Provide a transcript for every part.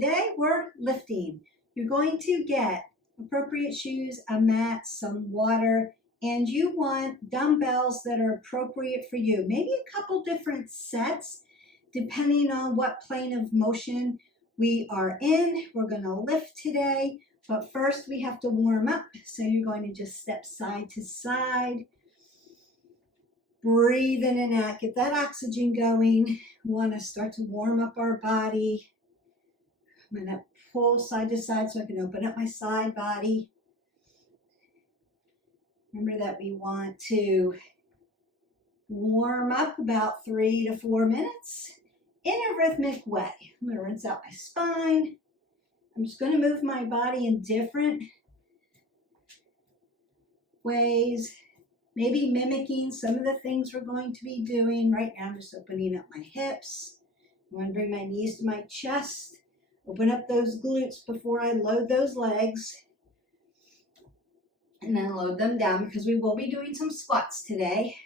Today we're lifting. You're going to get appropriate shoes, a mat, some water, and you want dumbbells that are appropriate for you. Maybe a couple different sets depending on what plane of motion we are in. We're going to lift today, but first we have to warm up. So you're going to just step side to side. Breathe in and out, get that oxygen going. We want to start to warm up our body. I'm going to pull side to side so I can open up my side body. Remember that we want to warm up about 3 to 4 minutes in a rhythmic way. I'm going to rinse out my spine. I'm just going to move my body in different ways, maybe mimicking some of the things we're going to be doing. Right now, I'm just opening up my hips. I want to bring my knees to my chest. Open up those glutes before I load those legs. And then load them down because we will be doing some squats today.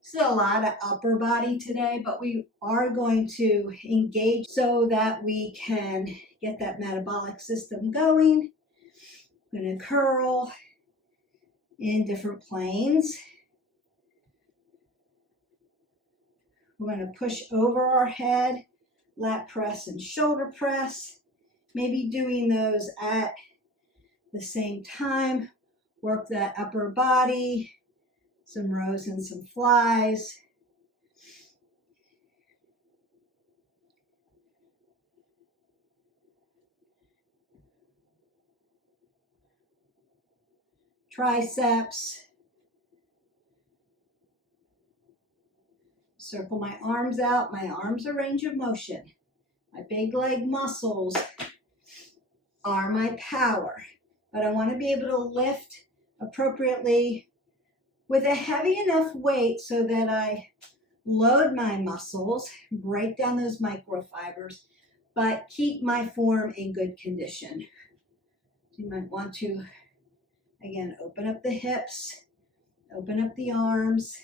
Still a lot of upper body today, but we are going to engage so that we can get that metabolic system going. I'm going to curl in different planes. We're going to push over our head, lat press and shoulder press. Maybe doing those at the same time. Work that upper body, some rows and some flies. Triceps. Circle my arms out. My arms are range of motion. My big leg muscles are my power, but I want to be able to lift appropriately with a heavy enough weight so that I load my muscles, break down those microfibers, but keep my form in good condition. So you might want to, again, open up the hips, open up the arms.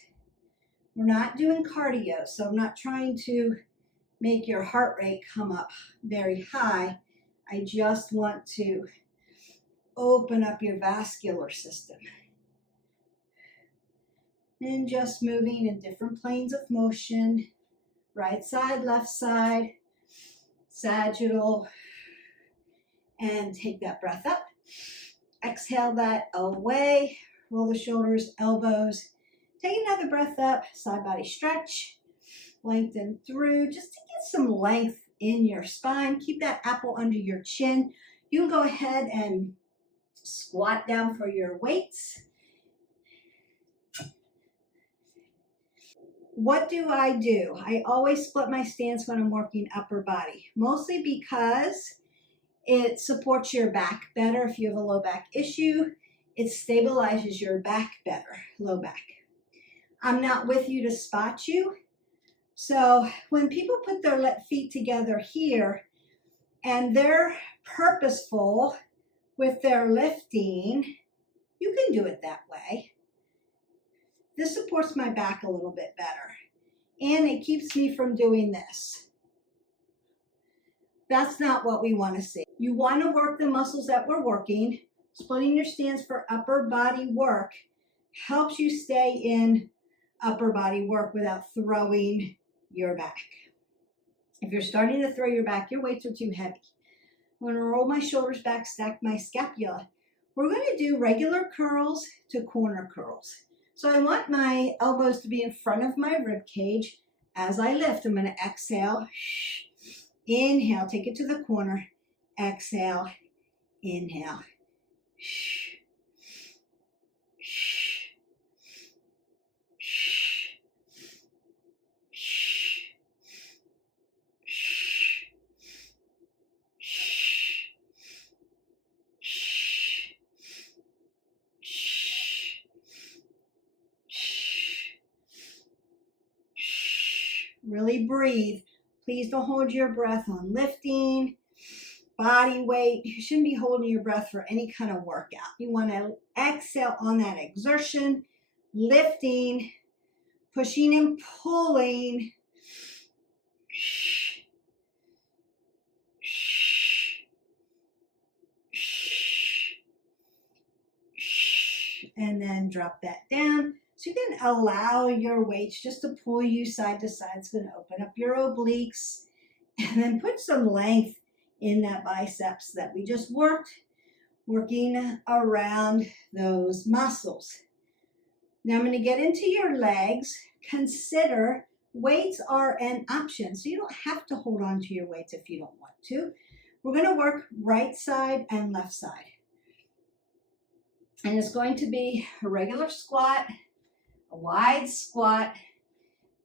We're not doing cardio, so I'm not trying to make your heart rate come up very high. I just want to open up your vascular system. And just moving in different planes of motion. Right side, left side, sagittal. And take that breath up. Exhale that away. Roll the shoulders, elbows. Take another breath up. Side body stretch. Lengthen through just to get some length in your spine. Keep that apple under your chin. You can go ahead and squat down for your weights. What do? I always split my stance when I'm working upper body, mostly because it supports your back better if you have a low back issue. It stabilizes your back better, low back. I'm not with you to spot you. So when people put their feet together here and they're purposeful with their lifting, you can do it that way. This supports my back a little bit better, and it keeps me from doing this. That's not what we want to see. You want to work the muscles that we're working. Splitting your stance for upper body work helps you stay in upper body work without throwing your back. If you're starting to throw your back, your weights are too heavy. I'm going to roll my shoulders back, stack my scapula. We're going to do regular curls to corner curls. So I want my elbows to be in front of my rib cage as I lift. I'm going to exhale, inhale, take it to the corner, exhale, inhale. Really breathe. Please don't hold your breath on lifting, body weight. You shouldn't be holding your breath for any kind of workout. You want to exhale on that exertion, lifting, pushing and pulling. drop that down. So you can allow your weights just to pull you side to side. It's going to open up your obliques. And then put some length in that biceps that we just worked, working around those muscles. Now I'm going to get into your legs. Consider weights are an option, so you don't have to hold on to your weights if you don't want to. We're going to work right side and left side. And it's going to be a regular squat, a wide squat,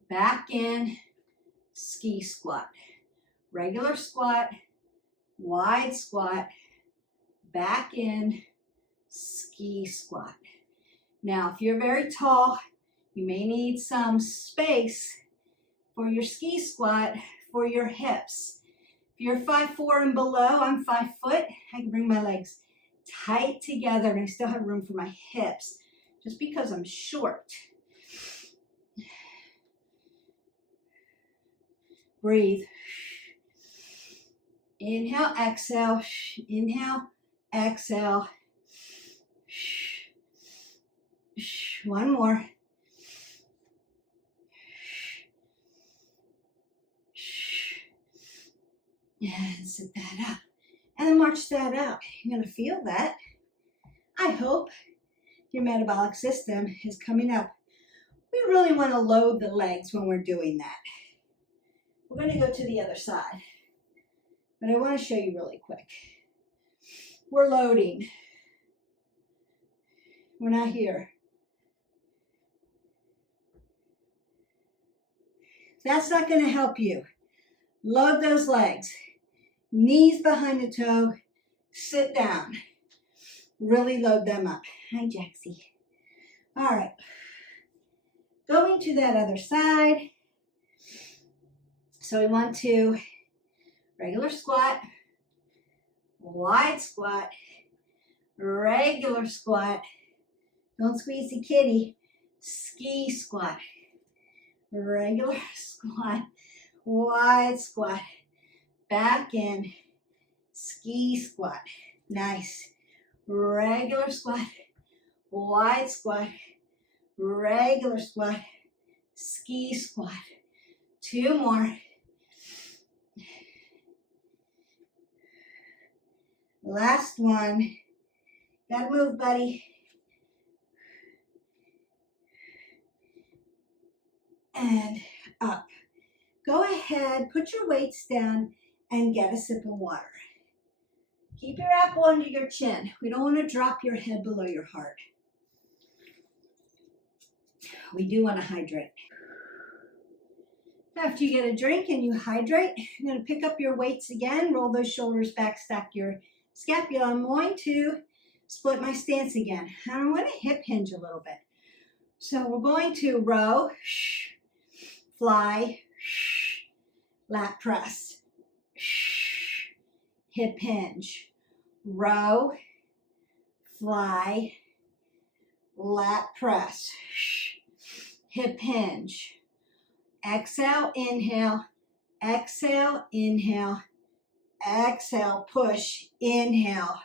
back in, ski squat. Regular squat, wide squat, back in, ski squat. Now, if you're very tall, you may need some space for your ski squat for your hips. If you're 5'4" and below, I'm 5 foot, I can bring my legs tight together and I still have room for my hips just because I'm short. Breathe. Inhale, exhale, inhale, exhale. One more. And sit that up. And then march that out. You're going to feel that. I hope your metabolic system is coming up. We really want to load the legs when we're doing that. We're going to go to the other side. But I want to show you really quick. We're loading. We're not here. That's not going to help you. Load those legs. Knees behind the toe. Sit down. Really load them up. Hi, Jaxie. All right. Going to that other side. So we want to regular squat, wide squat, regular squat. Don't squeeze the kitty. Ski squat. Regular squat, wide squat, back in, ski squat. Nice. Regular squat, wide squat, regular squat, ski squat. 2 more. Last one. Gotta move, buddy. And up. Go ahead, put your weights down and get a sip of water. Keep your apple under your chin. We don't want to drop your head below your heart. We do want to hydrate. After you get a drink and you hydrate, you're going to pick up your weights again, roll those shoulders back, stack your scapula. I'm going to split my stance again. And I'm going to hip hinge a little bit. So we're going to row, fly, lat press, hip hinge, row, fly, lat press, hip hinge. Exhale, inhale, exhale, inhale, exhale, push, inhale.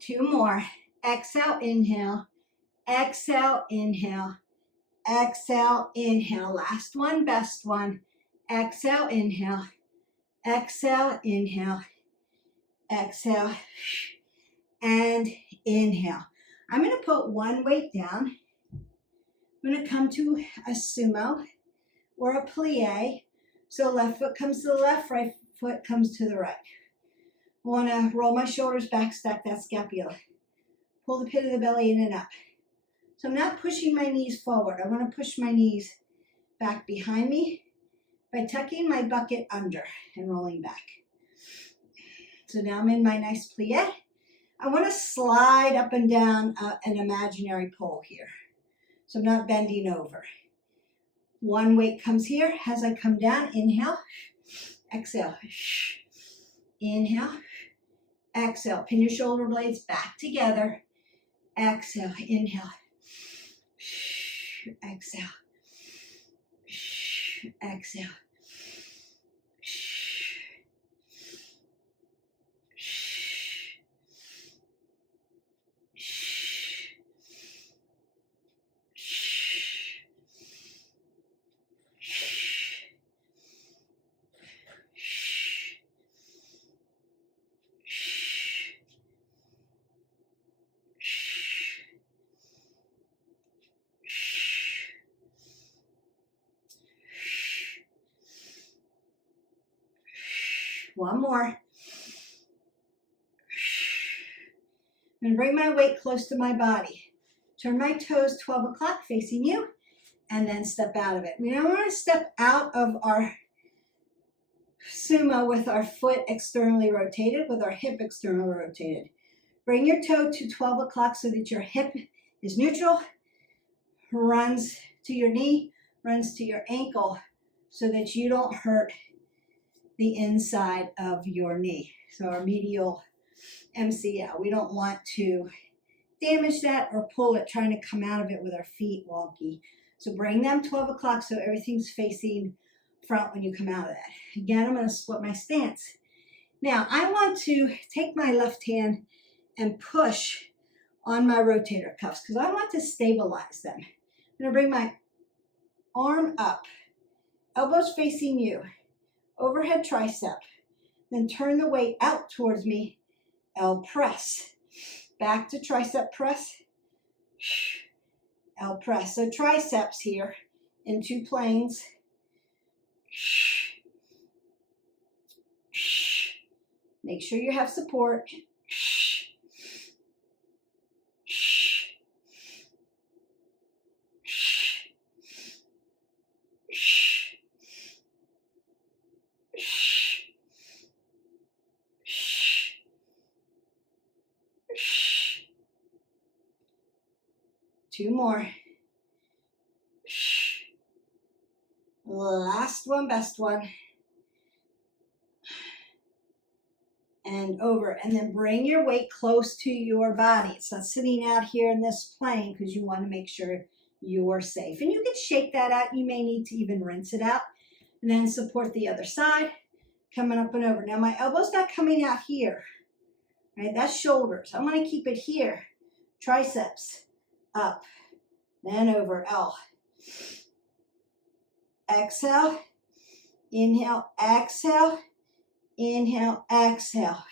Two more. Exhale, inhale. Exhale, inhale. Exhale, inhale. Last one, best one. Exhale, inhale. Exhale, inhale. Exhale, and inhale. I'm going to put one weight down. I'm going to come to a sumo or a plie. So left foot comes to the left, right foot comes to the right. I want to roll my shoulders back, stack that scapula. Pull the pit of the belly in and up. So I'm not pushing my knees forward. I want to push my knees back behind me by tucking my bucket under and rolling back. So now I'm in my nice plie. I want to slide up and down an imaginary pole here. So I'm not bending over. One weight comes here. As I come down, inhale, exhale. Inhale, exhale. Pin your shoulder blades back together. Exhale, inhale. Exhale. Exhale. One more. I'm going to bring my weight close to my body. Turn my toes 12 o'clock facing you, and then step out of it. We don't want to step out of our sumo with our foot externally rotated, with our hip externally rotated. Bring your toe to 12 o'clock so that your hip is neutral, runs to your knee, runs to your ankle, so that you don't hurt the inside of your knee. So our medial MCL. We don't want to damage that or pull it trying to come out of it with our feet wonky. So bring them 12 o'clock so everything's facing front when you come out of that. Again, I'm going to split my stance. Now I want to take my left hand and push on my rotator cuffs because I want to stabilize them. I'm going to bring my arm up, elbows facing you, overhead tricep, then turn the weight out towards me, L press. Back to tricep press, L press. So triceps here in two planes. Make sure you have support. Two more. Last one, best one. And over. And then bring your weight close to your body. It's not sitting out here in this plane because you want to make sure you're safe. And you can shake that out. You may need to even rinse it out. And then support the other side. Coming up and over. Now my elbow's not coming out here. Right? That's shoulders. I want to keep it here. Triceps. Up. Then over. L. Exhale. Inhale. Exhale. Inhale. Exhale.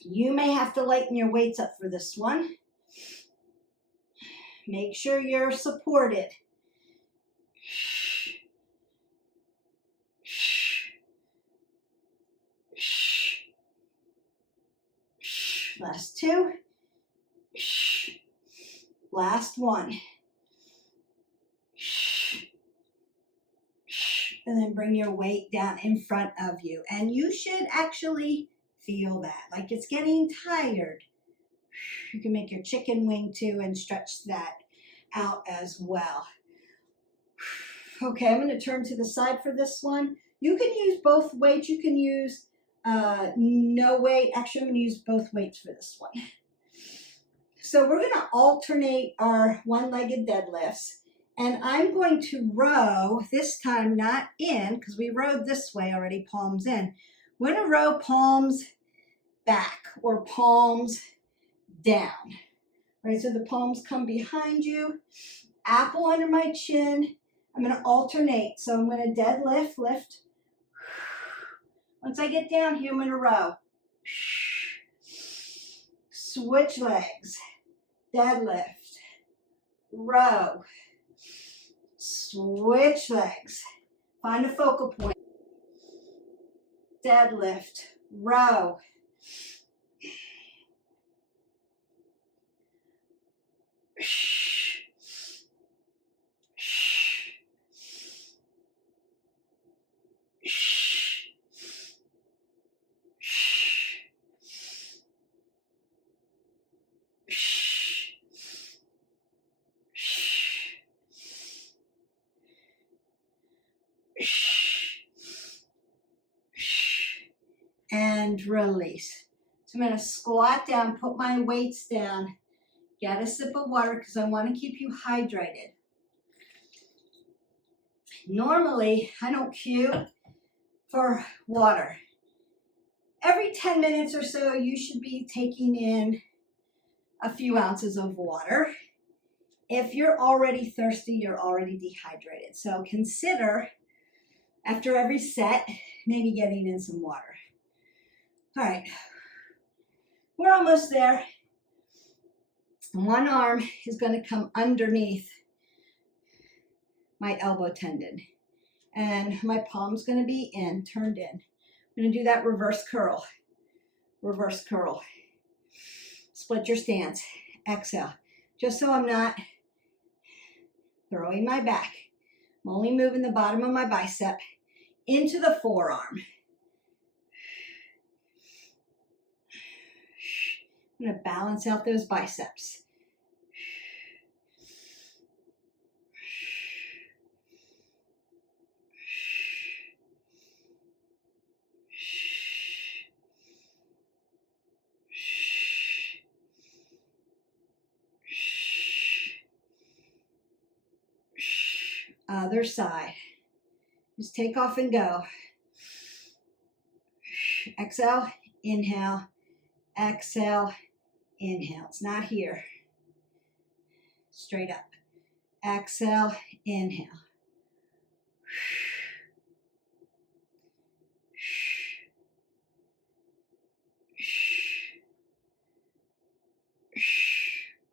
You may have to lighten your weights up for this one. Make sure you're supported. Last two. Last one. And then bring your weight down in front of you. And you should actually feel that, like it's getting tired. You can make your chicken wing too and stretch that out as well. Okay, I'm going to turn to the side for this one. You can use both weights. You can use no weight. Actually, I'm going to use both weights for this one. So we're going to alternate our one-legged deadlifts. And I'm going to row, this time not in, because we rowed this way already, palms in. We're going to row palms back or palms down. Right, so the palms come behind you, apple under my chin. I'm going to alternate. So I'm going to deadlift, lift. Once I get down here, I'm going to row. Switch legs. Deadlift. Row. Switch legs. Find a focal point. Deadlift. Row. And release. So I'm going to squat down, put my weights down, get a sip of water because I want to keep you hydrated. Normally, I don't queue for water. Every 10 minutes or so, you should be taking in a few ounces of water. If you're already thirsty, you're already dehydrated. So consider, after every set, maybe getting in some water. All right, we're almost there. One arm is going to come underneath my elbow tendon, and my palm's going to be turned in. I'm going to do that reverse curl. Reverse curl. Split your stance. Exhale. Just so I'm not throwing my back. I'm only moving the bottom of my bicep into the forearm. I'm going to balance out those biceps. Other side. Just take off and go. Exhale, inhale, exhale, inhale. It's not here. Straight up. Exhale, inhale.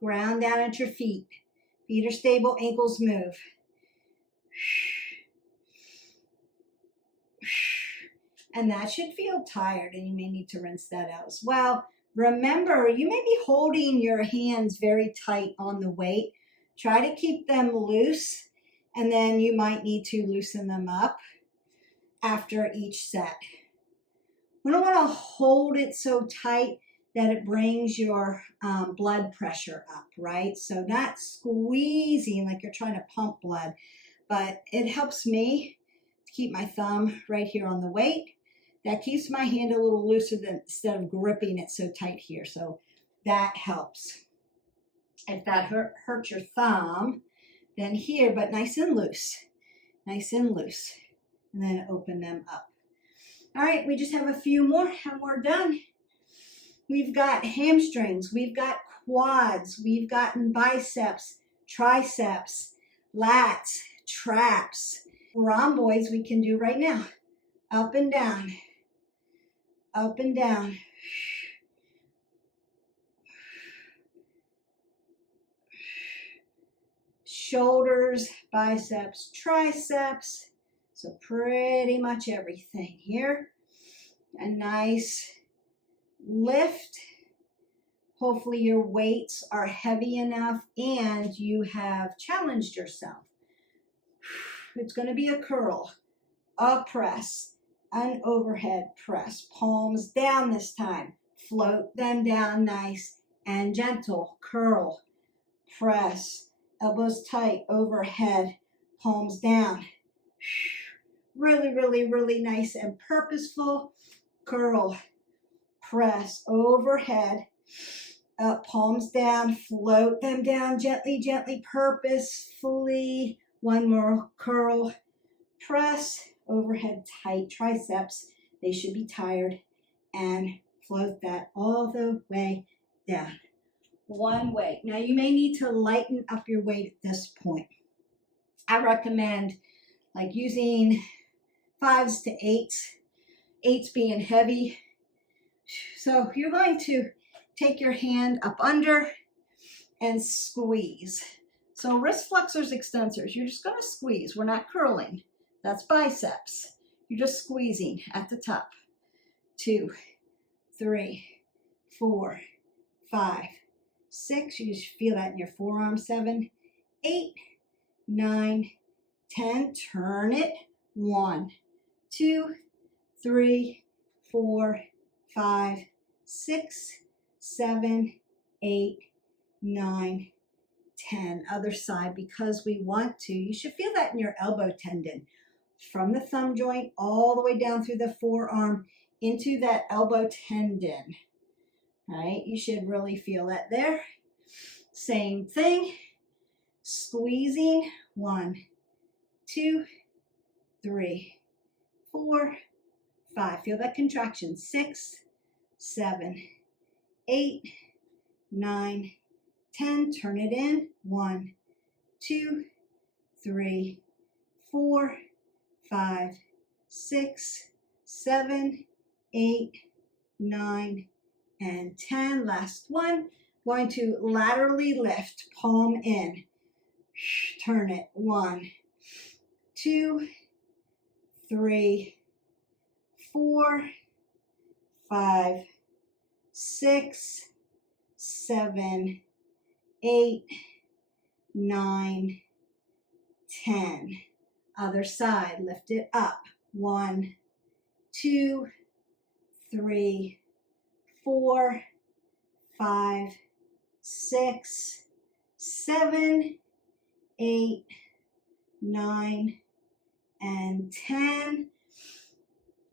Ground down at your feet. Feet are stable, ankles move. And that should feel tired, and you may need to rinse that out as well. Remember, you may be holding your hands very tight on the weight. Try to keep them loose, and then you might need to loosen them up after each set. We don't want to hold it so tight that it brings your blood pressure up, right? So not squeezing like you're trying to pump blood, but it helps me to keep my thumb right here on the weight. That keeps my hand a little looser than instead of gripping it so tight here. So that helps. If that hurts your thumb, then here, but nice and loose. Nice and loose. And then open them up. All right, we just have a few more and we're done. We've got hamstrings, we've got quads, we've gotten biceps, triceps, lats, traps. Rhomboids we can do right now. Up and down. Up and down. Shoulders, biceps, triceps. So pretty much everything here. A nice lift. Hopefully your weights are heavy enough and you have challenged yourself. It's going to be a curl, a press, an overhead press. Palms down this time. Float them down nice and gentle. Curl, press, elbows tight, overhead, palms down. Really, really, really nice and purposeful. Curl, press, overhead, up, palms down, float them down gently, gently, purposefully. One more curl, press, overhead tight, triceps. They should be tired, and float that all the way down. One weight. Now you may need to lighten up your weight at this point. I recommend like using 5s to 8s, 8s being heavy. So you're going to take your hand up under and squeeze. So wrist flexors, extensors, you're just going to squeeze. We're not curling. That's biceps. You're just squeezing at the top. 2, 3, 4, 5, 6. You should feel that in your forearm. 7, 8, 9, 10. Turn it. 1, 2, 3, 4, 5, 6, 7, 8, 9, 10. Other side, because we want to. You should feel that in your elbow tendon. From the thumb joint all the way down through the forearm into that elbow tendon. Right? You should really feel that there. Same thing. Squeezing. 1, 2, 3, 4, 5. Feel that contraction. 6, 7, 8, 9, 10. Turn it in. 1, 2, 3, 4, 5, 6, 7, 8, 9, and 10. Last one. Going to laterally lift, palm in. Turn it. 1, 2, 3, 4, 5, 6, 7, 8, 9, 10. Other side, lift it up. 1, 2, 3, 4, 5, 6, 7, 8, 9, and 10.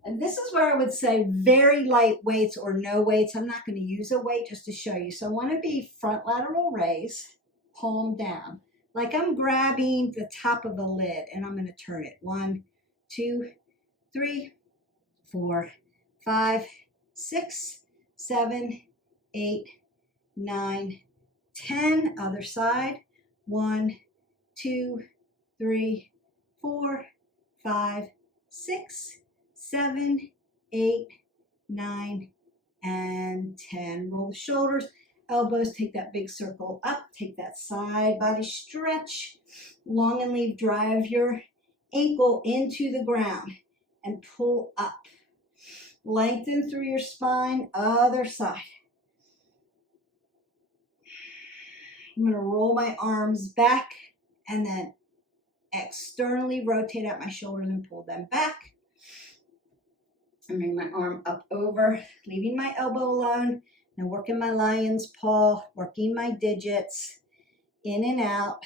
And this is where I would say very light weights or no weights. I'm not going to use a weight just to show you. So I want to be front lateral raise, palm down. Like I'm grabbing the top of a lid and I'm going to turn it. 1, 2, 3, 4, 5, 6, 7, 8, 9, 10. Other side. 1, 2, 3, 4, 5, 6, 7, 8, 9, and 10. Roll the shoulders, elbows, take that big circle up, take that side body stretch, long and leave, drive your ankle into the ground and pull up. Lengthen through your spine, other side. I'm going to roll my arms back and then externally rotate out my shoulders and pull them back. And bring my arm up over, leaving my elbow alone. Now working my lion's paw, working my digits, in and out.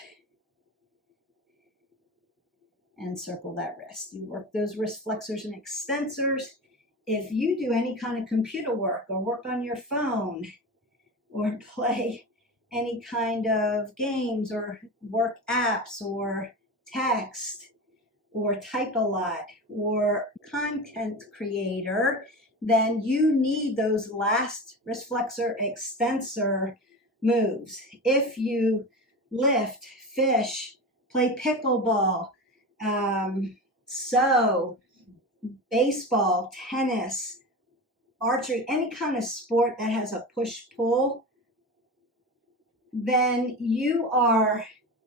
And circle that wrist. You work those wrist flexors and extensors. If you do any kind of computer work or work on your phone or play any kind of games or work apps or text or type a lot or content creator, then you need those last wrist flexor extensor moves. If you lift, fish, play pickleball, sew, baseball, tennis, archery, any kind of sport that has a push-pull, then you are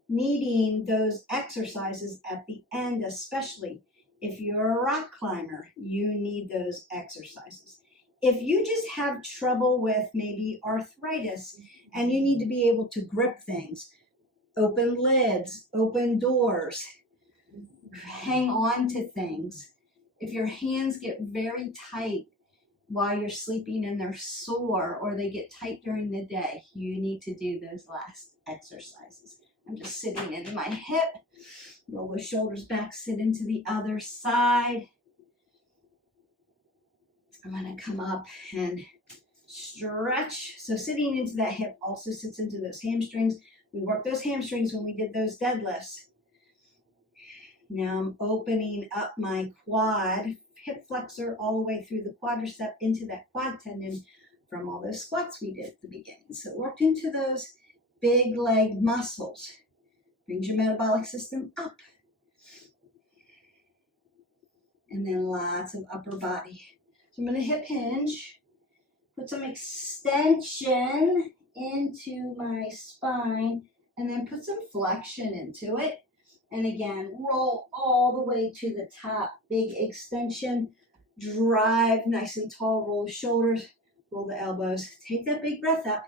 needing those exercises at the end, especially if you're a rock climber, you need those exercises. If you just have trouble with maybe arthritis and you need to be able to grip things, open lids, open doors, hang on to things. If your hands get very tight while you're sleeping and they're sore or they get tight during the day, you need to do those last exercises. I'm just sitting into my hip, roll the shoulders back, sit into the other side. I'm going to come up and stretch. So sitting into that hip also sits into those hamstrings. We worked those hamstrings when we did those deadlifts. Now I'm opening up my quad, hip flexor all the way through the quadricep into that quad tendon from all those squats we did at the beginning. So it worked into those big leg muscles. Brings your metabolic system up. And then lots of upper body. So I'm going to hip hinge, put some extension into my spine, and then put some flexion into it. And again, roll all the way to the top, big extension, drive nice and tall, roll the shoulders, roll the elbows. Take that big breath up.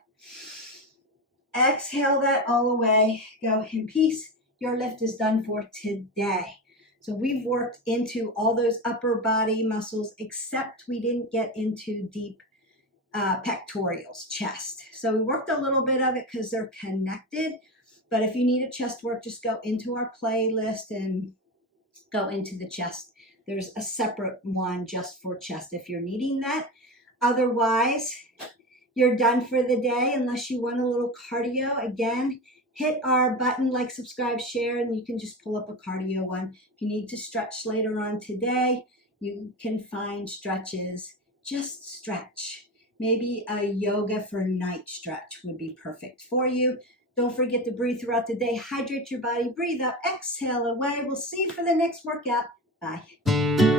Exhale that all away. Go in peace. Your lift is done for today. So we've worked into all those upper body muscles, except we didn't get into deep pectorals, chest. So we worked a little bit of it because they're connected. But if you need a chest work, just go into our playlist and go into the chest. There's a separate one just for chest if you're needing that. Otherwise, you're done for the day unless you want a little cardio. Again, hit our button, like, subscribe, share, and you can just pull up a cardio one. If you need to stretch later on today, you can find stretches. Just stretch. Maybe a yoga for night stretch would be perfect for you. Don't forget to breathe throughout the day. Hydrate your body. Breathe out. Exhale away. We'll see you for the next workout. Bye.